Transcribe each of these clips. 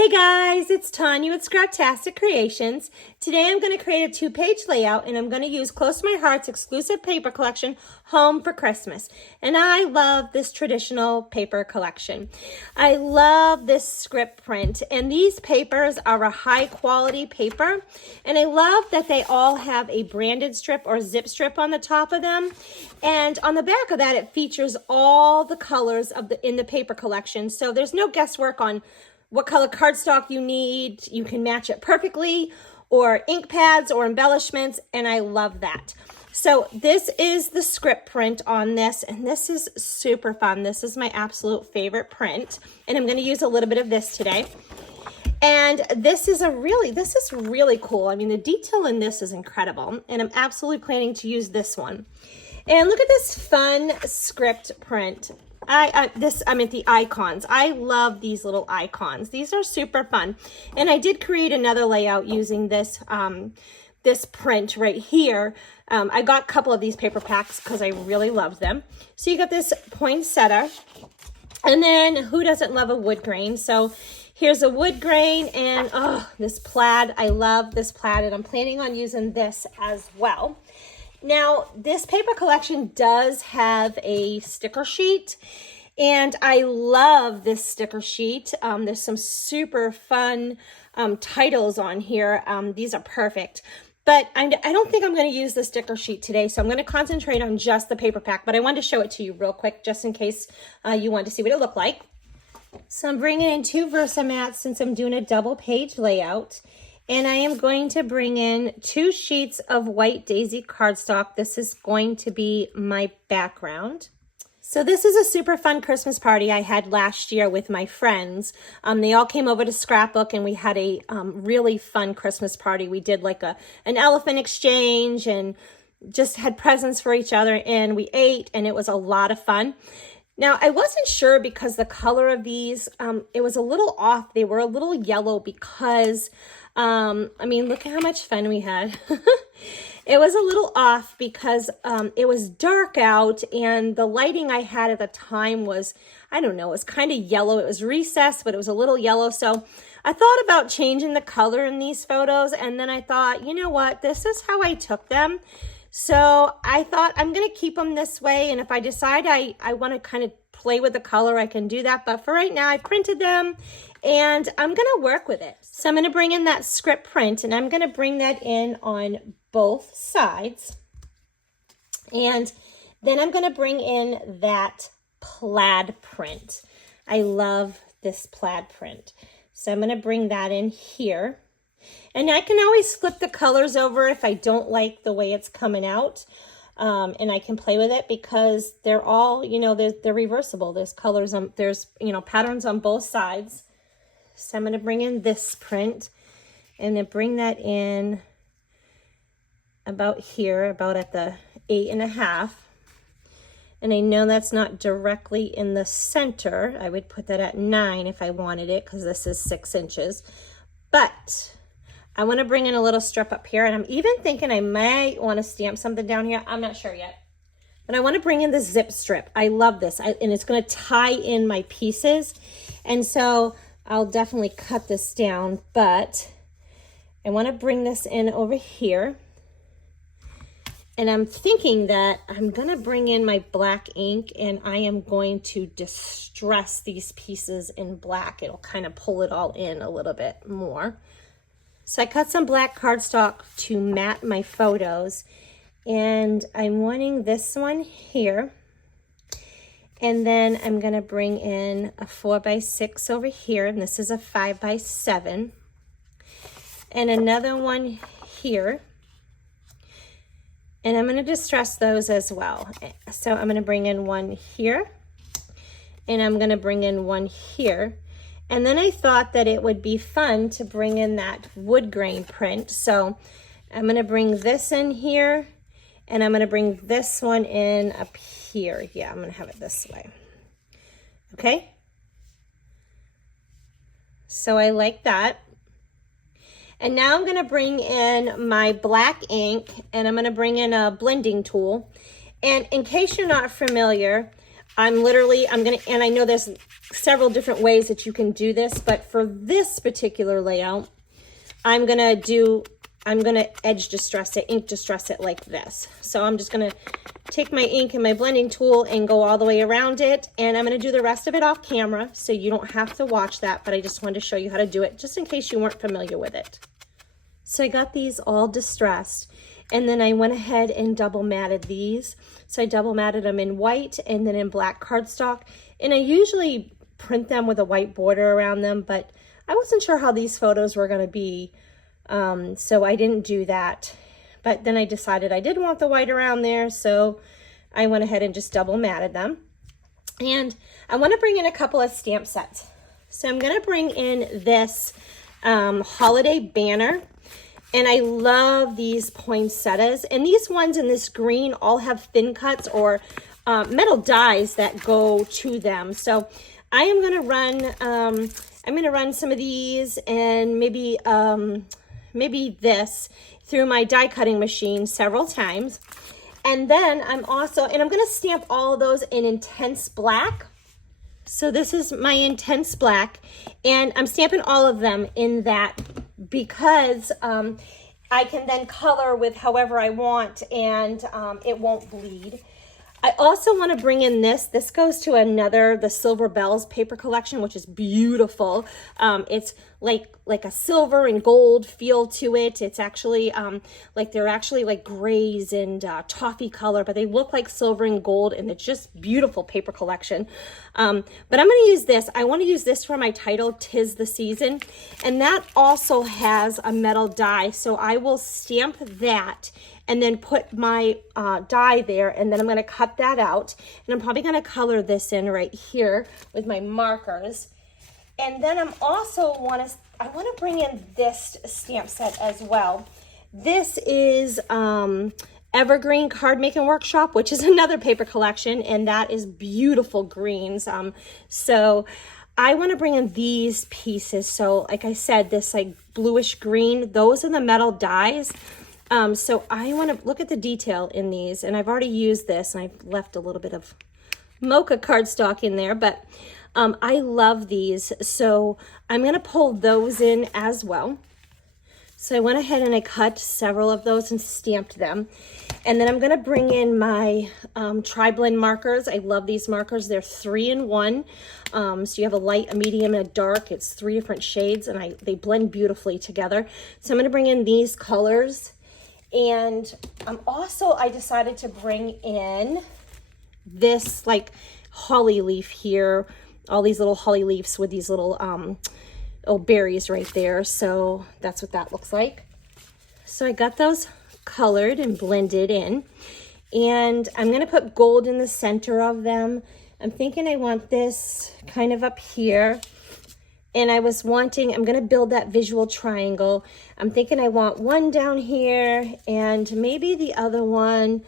Hey guys, it's Tanya with Scraptastic Creations. Today I'm going to create a 2-page layout and I'm going to use Close to My Heart's exclusive paper collection, Home for Christmas. And I love this traditional paper collection. I love this script print, and these papers are a high quality paper. And I love that they all have a branded strip or zip strip on the top of them. And on the back of that, it features all the colors of in the paper collection. So there's no guesswork on what color cardstock you need. You can match it perfectly, or ink pads or embellishments, and I love that. So this is the script print on this, and this is super fun. This is my absolute favorite print, and I'm going to use a little bit of this today. And this is really cool. I mean, the detail in this is incredible, and I'm absolutely planning to use this one. And look at this fun script print. The icons. I love these little icons. These are super fun. And I did create another layout using this, this print right here. I got a couple of these paper packs because I really love them. So you got this poinsettia. And then who doesn't love a wood grain? So here's a wood grain, and oh, this plaid. I love this plaid, and I'm planning on using this as well. Now, this paper collection does have a sticker sheet, and I love this sticker sheet. There's some super fun titles on here. These are perfect. But I don't think I'm going to use the sticker sheet today, so I'm going to concentrate on just the paper pack. But I wanted to show it to you real quick, just in case you want to see what it looked like. So I'm bringing in 2 Versamats since I'm doing a double page layout. And I am going to bring in 2 sheets of white daisy cardstock. This is going to be my background. So this is a super fun Christmas party I had last year with my friends. They all came over to Scrapbook, and we had a really fun Christmas party. We did like an elephant exchange and just had presents for each other, and we ate, and it was a lot of fun. Now, I wasn't sure because the color of these, it was a little off. They were a little yellow because I mean, look at how much fun we had. It was a little off because it was dark out, and the lighting I had at the time was, I don't know, it was kind of yellow. It was recessed, but it was a little yellow. So I thought about changing the color in these photos, and then I thought, you know what, this is how I took them. So I thought I'm going to keep them this way, and if I decide I want to kind of play with the color, I can do that. But for right now, I printed them, and I'm going to work with it. So I'm going to bring in that script print, and I'm going to bring that in on both sides. And then I'm going to bring in that plaid print. I love this plaid print. So I'm going to bring that in here. And I can always flip the colors over if I don't like the way it's coming out. And I can play with it because they're all, you know, they're reversible. There's colors on, there's, you know, patterns on both sides. So I'm going to bring in this print and then bring that in about here, about at the 8.5. And I know that's not directly in the center. I would put that at 9 if I wanted it, because this is 6 inches. But I want to bring in a little strip up here, and I'm even thinking I might want to stamp something down here. I'm not sure yet. But I want to bring in the zip strip. I love this, and it's going to tie in my pieces. And so I'll definitely cut this down, but I want to bring this in over here. And I'm thinking that I'm going to bring in my black ink, and I am going to distress these pieces in black. It'll kind of pull it all in a little bit more. So I cut some black cardstock to mat my photos, and I'm wanting this one here. And then I'm going to bring in a 4x6 over here, and this is a 5x7. And another one here. And I'm going to distress those as well. So I'm going to bring in one here, and I'm going to bring in one here. And then I thought that it would be fun to bring in that wood grain print. So I'm going to bring this in here, and I'm going to bring this one in up here. Yeah, I'm going to have it this way. Okay. So I like that. And now I'm going to bring in my black ink, and I'm going to bring in a blending tool. And in case you're not familiar, I'm gonna, and I know there's several different ways that you can do this, but for this particular layout, I'm gonna edge distress it, ink distress it like this. So I'm just gonna take my ink and my blending tool and go all the way around it, and I'm gonna do the rest of it off camera, so you don't have to watch that, but I just wanted to show you how to do it, just in case you weren't familiar with it. So I got these all distressed, and then I went ahead and double matted these. So I double matted them in white and then in black cardstock. And I usually print them with a white border around them, but I wasn't sure how these photos were gonna be. So I didn't do that. But then I decided I did want the white around there, so I went ahead and just double matted them. And I wanna bring in a couple of stamp sets. So I'm gonna bring in this holiday banner. And I love these poinsettias. And these ones in this green all have thin cuts or metal dies that go to them. So I am gonna run some of these and maybe this through my die cutting machine several times. And then I'm gonna stamp all of those in intense black. So this is my intense black, and I'm stamping all of them in that because I can then color with however I want, and it won't bleed. I also want to bring in this. This goes to the Silver Bells paper collection, which is beautiful. It's like a silver and gold feel to it. It's actually they're actually like grays and toffee color, but they look like silver and gold, and it's just beautiful paper collection. But I'm going to use this. I want to use this for my title, "'Tis the Season," and that also has a metal die, so I will stamp that and then put my die there, and then I'm going to cut that out, and I'm probably going to color this in right here with my markers. And then I want to bring in this stamp set as well. This is Evergreen Card Making Workshop, which is another paper collection, and that is beautiful greens. So I want to bring in these pieces. So like I said, this like bluish green, those are the metal dies. So I want to look at the detail in these, and I've already used this, and I've left a little bit of mocha cardstock in there, but I love these, so I'm going to pull those in as well. So I went ahead and I cut several of those and stamped them. And then I'm going to bring in my tri-blend markers. I love these markers. They're 3-in-1. So you have a light, a medium, and a dark. It's 3 different shades, and they blend beautifully together. So I'm going to bring in these colors. And I decided to bring in this like holly leaf here, all these little holly leaves with these little berries right there. So that's what that looks like. So I got those colored and blended in, and I'm gonna put gold in the center of them. I'm thinking I want this kind of up here. And I'm gonna build that visual triangle. I'm thinking I want one down here and maybe the other one,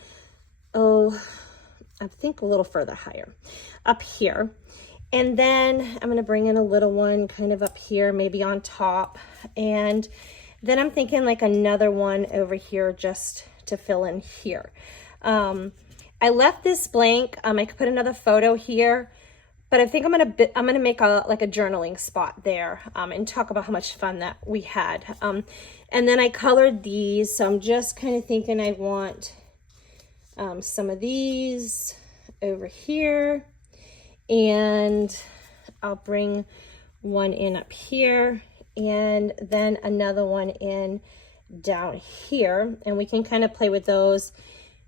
I think a little further higher, up here. And then I'm gonna bring in a little one kind of up here, maybe on top. And then I'm thinking like another one over here just to fill in here. I left this blank. I could put another photo here, but I think I'm gonna make a journaling spot there and talk about how much fun that we had. And then I colored these, so I'm just kind of thinking I want some of these over here, and I'll bring one in up here, and then another one in down here, and we can kind of play with those,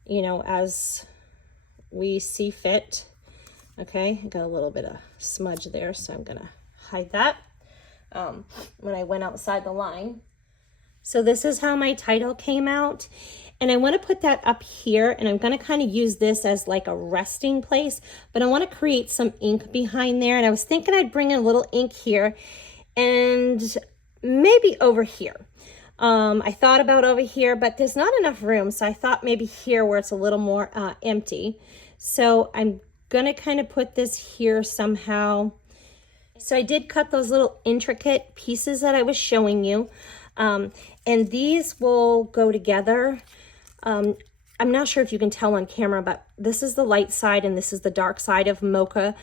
you know, as we see fit. Okay, got a little bit of smudge there, so I'm gonna hide that when I went outside the line. So this is how my title came out, and I want to put that up here, and I'm going to kind of use this as like a resting place, but I want to create some ink behind there, and I was thinking I'd bring in a little ink here and maybe over here. I thought about over here, but there's not enough room, so I thought maybe here where it's a little more empty. So I'm gonna kind of put this here somehow. So I did cut those little intricate pieces that I was showing you, and these will go together. I I'm not sure if you can tell on camera, but this is the light side and this is the dark side of Mocha.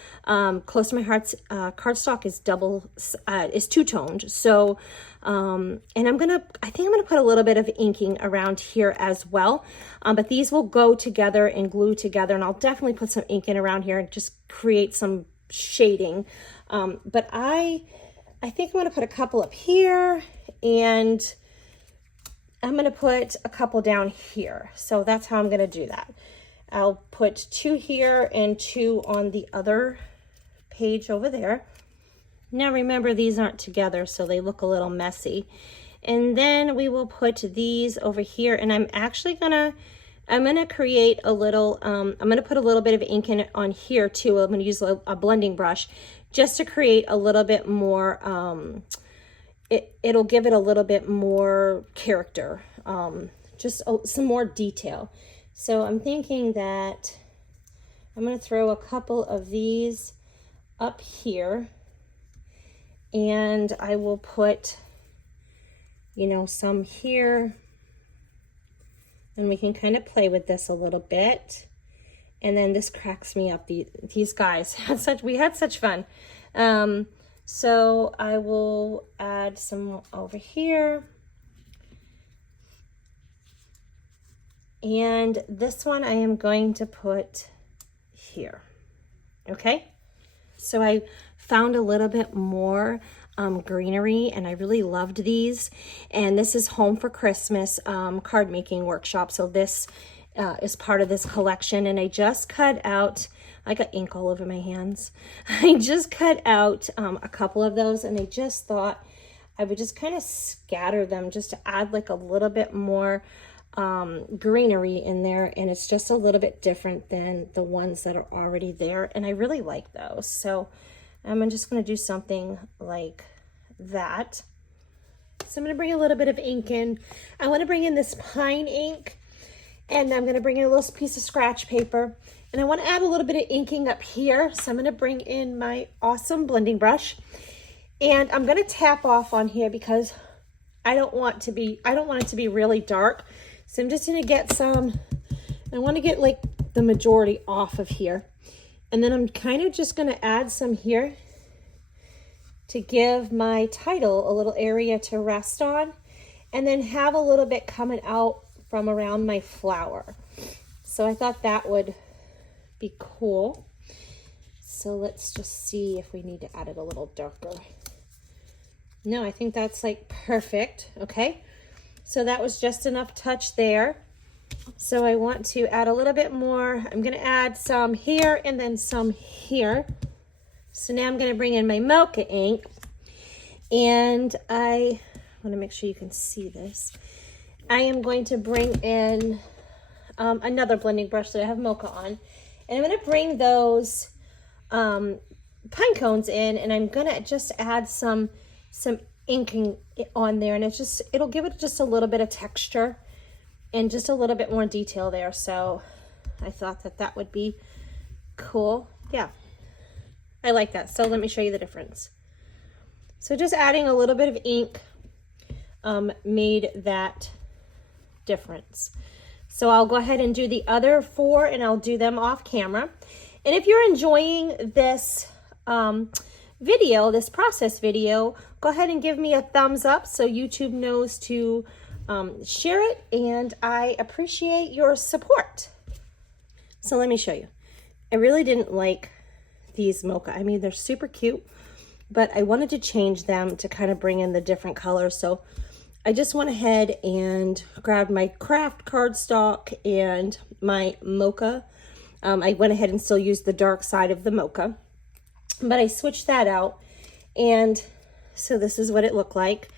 Close to My Heart's cardstock is two-toned. So, and I think I'm gonna put a little bit of inking around here as well. But these will go together and glue together, and I'll definitely put some ink in around here and just create some shading. But I think I'm gonna put a couple up here, and I'm going to put a couple down here. So that's how I'm going to do that. I'll put 2 here and 2 on the other page over there. Now remember, these aren't together, so they look a little messy. And then we will put these over here, and I'm actually gonna create a little, I'm gonna put a little bit of ink in on here too. I'm gonna use a blending brush just to create a little bit more, it'll give it a little bit more character, just some more detail. So I'm thinking that I'm going to throw a couple of these up here, and I will put, you know, some here, and we can kind of play with this a little bit. And then this cracks me up. These guys we had such fun. So I will add some over here. And this one I am going to put here. Okay? So I found a little bit more greenery, and I really loved these. And this is Home for Christmas card making workshop. So this is part of this collection, and I just cut out, I got ink all over my hands. I just cut out a couple of those, and I just thought I would just kind of scatter them just to add like a little bit more greenery in there, and it's just a little bit different than the ones that are already there, and I really like those. So I'm just going to do something like that. So I'm going to bring a little bit of ink in. I want to bring in this pine ink, and I'm going to bring in a little piece of scratch paper. And I want to add a little bit of inking up here. So I'm going to bring in my awesome blending brush. And I'm going to tap off on here because I don't want it to be really dark. So I'm just going to get some, I want to get like the majority off of here. And then I'm kind of just going to add some here to give my title a little area to rest on. And then have a little bit coming out from around my flower. So I thought that would be cool. So let's just see if we need to add it a little darker. No, I think that's like perfect. Okay, so that was just enough touch there. So I want to add a little bit more. I'm going to add some here and then some here. So now I'm going to bring in my Mocha ink, and I want to make sure you can see this. I am going to bring in another blending brush that I have Mocha on. And I'm going to bring those pine cones in, and I'm going to just add some inking on there, and it'll give it just a little bit of texture and just a little bit more detail there. So I thought that would be cool. Yeah, I like that. So let me show you the difference. So just adding a little bit of ink made that difference. So I'll go ahead and do the other 4, and I'll do them off camera. And if you're enjoying this video, this process video, go ahead and give me a thumbs up so YouTube knows to share it, and I appreciate your support. So let me show you. I really didn't like these Mocha. I mean, they're super cute, but I wanted to change them to kind of bring in the different colors. So I just went ahead and grabbed my craft cardstock and my Mocha. I went ahead and still used the dark side of the Mocha, but I switched that out. And so this is what it looked like.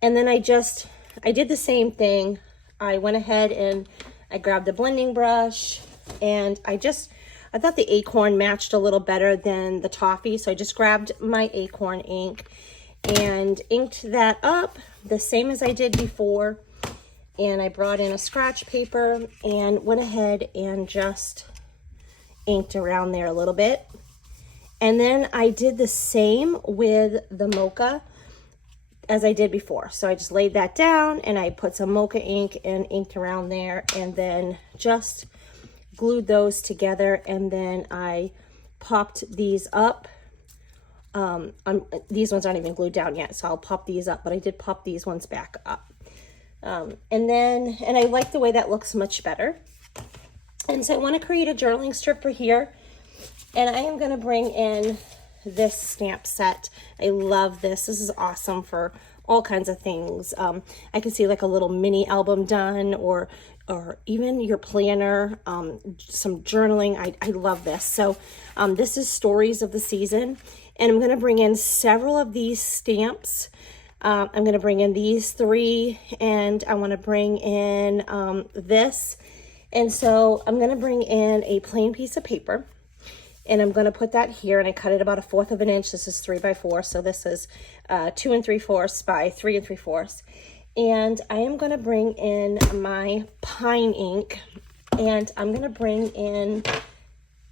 And then I did the same thing. I went ahead and I grabbed the blending brush, and I thought the acorn matched a little better than the toffee. So I just grabbed my acorn ink and inked that up the same as I did before. And I brought in a scratch paper and went ahead and just inked around there a little bit. And then I did the same with the Mocha, as I did before. So I just laid that down and I put some mocha ink and inked around there and then just glued those together, and then I popped these up. These ones aren't even glued down yet, so I'll pop these up, but I did pop these ones back up. And I like the way that looks much better. And so I want to create a journaling strip for here, and I am going to bring in this stamp set. I love this. This is awesome for all kinds of things. I can see like a little mini album done, or even your planner, some journaling. I love this. So this is Stories of the Season, and I'm going to bring in several of these stamps. I'm going to bring in these 3, and I want to bring in this. And so I'm going to bring in a plain piece of paper, and I'm going to put that here, and I cut it about 1/4 of an inch. This is 3 by 4, so this is 2 3/4 by 3 3/4. And I am going to bring in my pine ink, and I'm going to bring in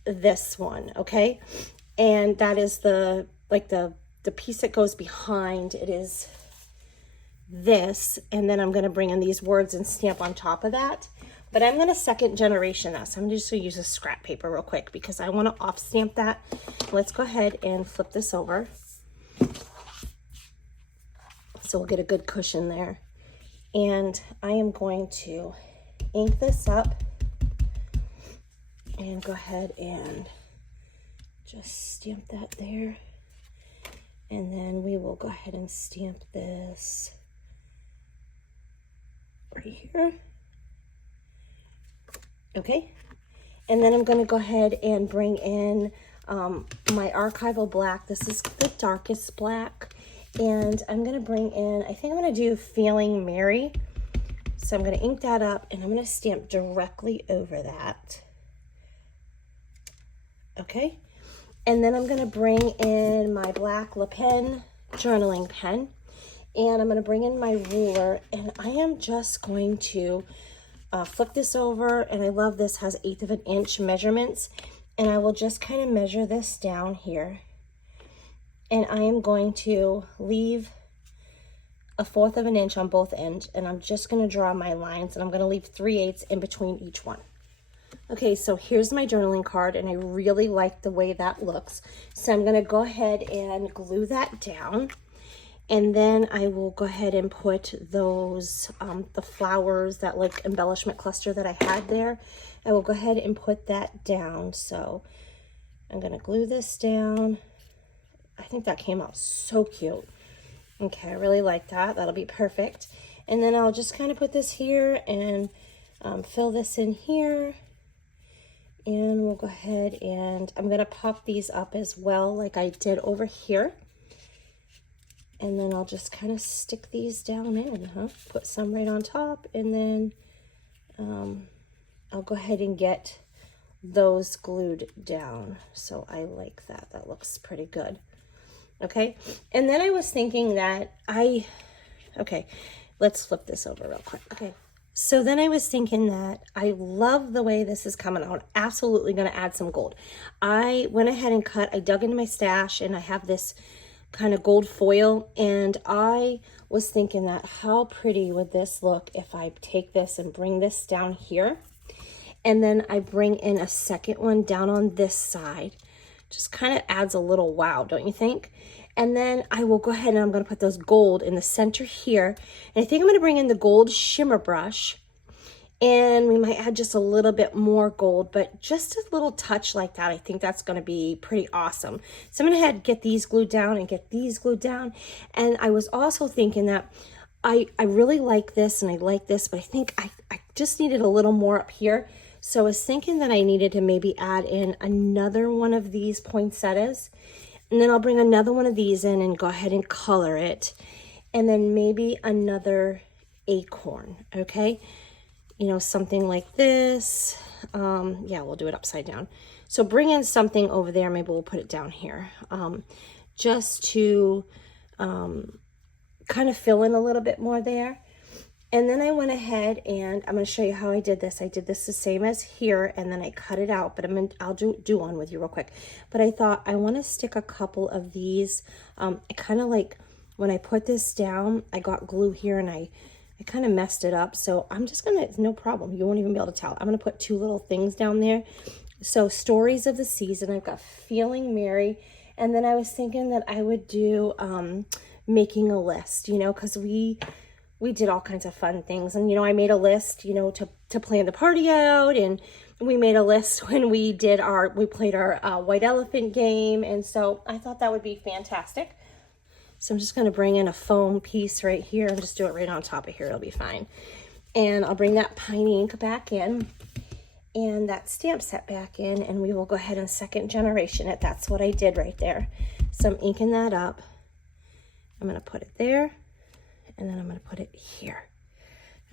this one, okay? And that is the piece that goes behind. It is this, and then I'm going to bring in these words and stamp on top of that. But I'm going to second generation this. I'm just going to use a scrap paper real quick because I want to off stamp that. Let's go ahead and flip this over. So we'll get a good cushion there. And I am going to ink this up and go ahead and just stamp that there. And then we will go ahead and stamp this right here. Okay, and then I'm going to go ahead and bring in my archival black. This is the darkest black, and I'm going to bring in, I think I'm going to do Feeling Merry. So I'm going to ink that up, and I'm going to stamp directly over that. Okay, and then I'm going to bring in my black Le Pen journaling pen, and I'm going to bring in my ruler, and I am just going to flip this over, and I love this, has 1/8 of an inch measurements, and I will just kind of measure this down here, and I am going to leave 1/4 of an inch on both ends, and I'm just going to draw my lines, and I'm going to leave 3/8 in between each one. Okay, so here's my journaling card, and I really like the way that looks, so I'm going to go ahead and glue that down. And then I will go ahead and put those, the flowers, that like embellishment cluster that I had there. I will go ahead and put that down. So I'm going to glue this down. I think that came out so cute. Okay, I really like that. That'll be perfect. And then I'll just kind of put this here and fill this in here. And we'll go ahead and I'm going to pop these up as well like I did over here. And then I'll just kind of stick these down in, put some right on top, and then I'll go ahead and get those glued down. So I like that. That looks pretty good. Okay, and then I was thinking that okay, let's flip this over real quick. Okay, so then I was thinking that I love the way this is coming out. Absolutely going to add some gold. I went ahead and I dug into my stash, and I have this kind of gold foil, and I was thinking that how pretty would this look if I take this and bring this down here, and then I bring in a second one down on this side. Just kind of adds a little wow, don't you think? And then I will go ahead and I'm going to put those gold in the center here, and I think I'm going to bring in the gold shimmer brush, and we might add just a little bit more gold, but just a little touch like that. I think that's going to be pretty awesome. So I'm going to head get these glued down and get these glued down. And I was also thinking that I really like this and I like this, but I think I just needed a little more up here. So I was thinking that I needed to maybe add in another one of these poinsettias, and then I'll bring another one of these in and go ahead and color it, and then maybe another acorn, okay? You know, something like this. Yeah, we'll do it upside down. So bring in something over there. Maybe we'll put it down here, just to kind of fill in a little bit more there. And then I went ahead and I'm going to show you how I did this. I did this the same as here, and then I cut it out, but I'll do one with you real quick. But I thought I want to stick a couple of these. I kind of like when I put this down, I got glue here and I kind of messed it up. So I'm just gonna, it's no problem. You won't even be able to tell. I'm gonna put 2 little things down there. So stories of the season, I've got feeling merry. And then I was thinking that I would do making a list, you know, because we did all kinds of fun things. And, you know, I made a list, you know, to plan the party out. And we made a list when we played our white elephant game. And so I thought that would be fantastic. So I'm just going to bring in a foam piece right here and just do it right on top of here. It'll be fine. And I'll bring that piney ink back in and that stamp set back in, and we will go ahead and second generation it. That's what I did right there. So I'm inking that up. I'm going to put it there, and then I'm going to put it here.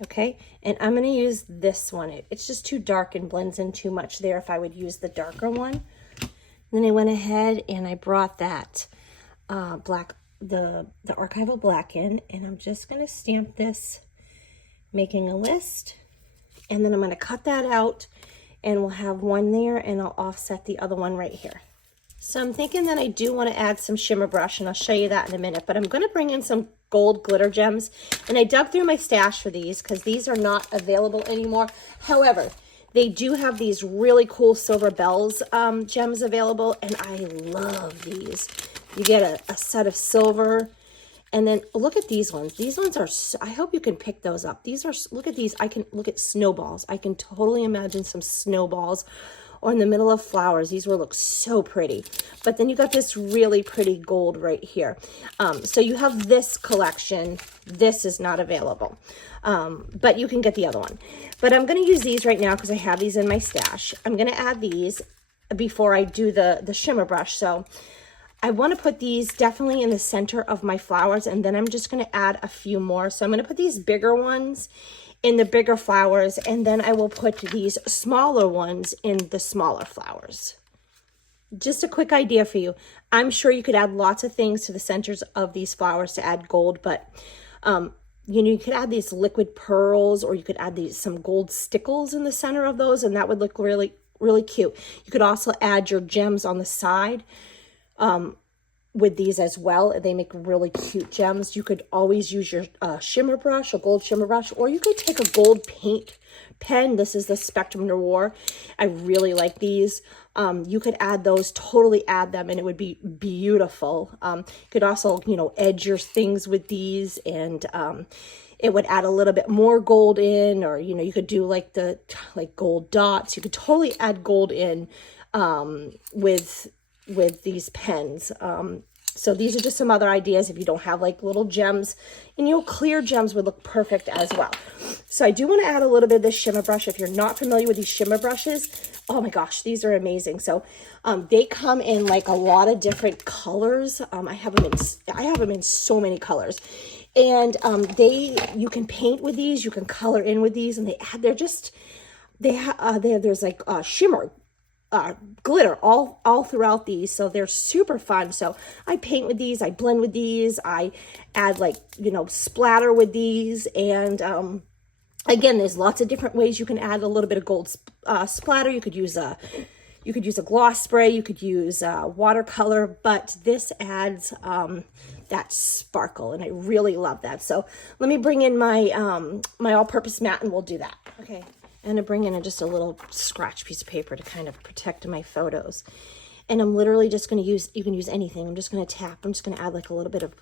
Okay, and I'm going to use this one. It's just too dark and blends in too much there if I would use the darker one. Then I went ahead and I brought that the archival black in, and I'm just going to stamp this, making a list, and then I'm going to cut that out, and we'll have one there, and I'll offset the other one right here. So I'm thinking that I do want to add some shimmer brush, and I'll show you that in a minute, but I'm going to bring in some gold glitter gems, and I dug through my stash for these because these are not available anymore. However, they do have these really cool silver bells gems available, and I love these. You get a set of silver, and then look at these ones. These ones are, I hope you can pick those up. These are, look at these. I can look at snowballs. I can totally imagine some snowballs or in the middle of flowers. These will look so pretty. But then you got this really pretty gold right here. So you have this collection. This is not available, but you can get the other one. But I'm going to use these right now because I have these in my stash. I'm going to add these before I do the shimmer brush. So I want to put these definitely in the center of my flowers, and then I'm just going to add a few more. So I'm going to put these bigger ones in the bigger flowers, and then I will put these smaller ones in the smaller flowers. Just a quick idea for you. I'm sure you could add lots of things to the centers of these flowers to add gold, but you know, you could add these liquid pearls, or you could add some gold stickles in the center of those, and that would look really, really cute. You could also add your gems on the side with these as well. They make really cute gems. You could always use your shimmer brush, a gold shimmer brush, or you could take a gold paint pen. This is the Spectrum Noir. I really like these. You could add those, totally add them, and it would be beautiful. You could also, you know, edge your things with these, and it would add a little bit more gold in, or, you know, you could do like gold dots. You could totally add gold in with these pens. So these are just some other ideas if you don't have like little gems, and, you know, clear gems would look perfect as well. So I do want to add a little bit of this shimmer brush. If you're not familiar with these shimmer brushes, oh my gosh, these are amazing. So they come in like a lot of different colors. I have them in so many colors, and you can paint with these, you can color in with these, and there's like shimmer glitter all throughout these, so they're super fun. So I paint with these, I blend with these, I add, like, you know, splatter with these, and again, there's lots of different ways you can add a little bit of gold splatter. You could use a gloss spray, you could use watercolor, but this adds that sparkle, and I really love that. So let me bring in my my all-purpose mat, and we'll do that. Okay. I'm going to bring in just a little scratch piece of paper to kind of protect my photos. And I'm literally just going to use, you can use anything. I'm just going to tap. I'm just going to add like a little bit of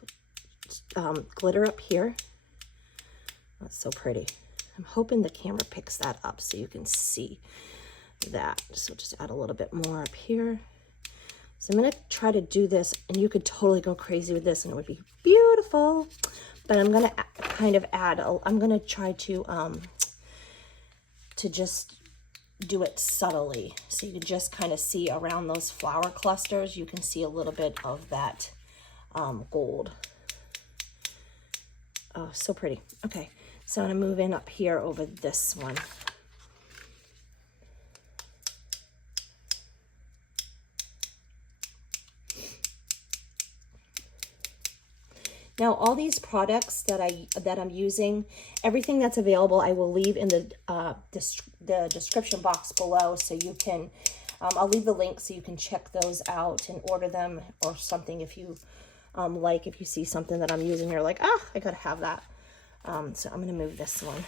glitter up here. That's so pretty. I'm hoping the camera picks that up so you can see that. So just add a little bit more up here. So I'm going to try to do this, and you could totally go crazy with this, and it would be beautiful. But I'm going to kind of add, I'm going to try to just do it subtly, so you can just kind of see around those flower clusters. You can see a little bit of that gold. Oh, so pretty. Okay, so I'm gonna move in up here over this one. Now, all these products that I'm using, everything that's available, I will leave in the description box below, so you can. I'll leave the link so you can check those out and order them or something if you like if you see something that I'm using, you're like, oh, I gotta have that. So I'm gonna move this one.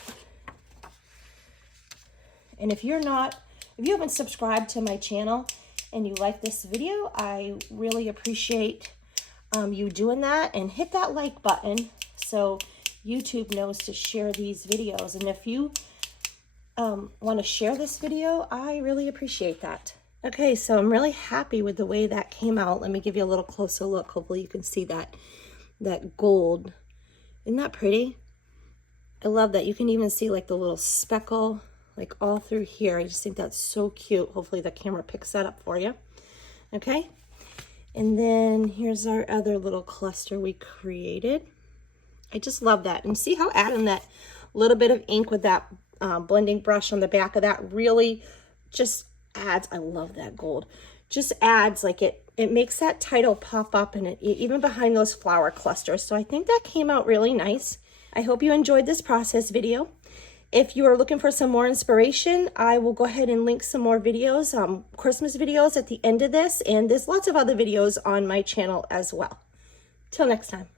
And if you haven't subscribed to my channel and you like this video, I really appreciate you doing that, and hit that like button so YouTube knows to share these videos. And if you want to share this video, I really appreciate that. Okay, so I'm really happy with the way that came out. Let me give you a little closer look. Hopefully you can see that gold. Isn't that pretty? I love that. You can even see like the little speckle like all through here. I just think that's so cute. Hopefully the camera picks that up for you. Okay, and then here's our other little cluster we created. I just love that. And see how adding that little bit of ink with that blending brush on the back of that really just adds, I love that gold, just adds like it makes that title pop up, and it even behind those flower clusters. So I think that came out really nice. I hope you enjoyed this process video. If you are looking for some more inspiration, I will go ahead and link some more videos, Christmas videos at the end of this, and there's lots of other videos on my channel as well. Till next time.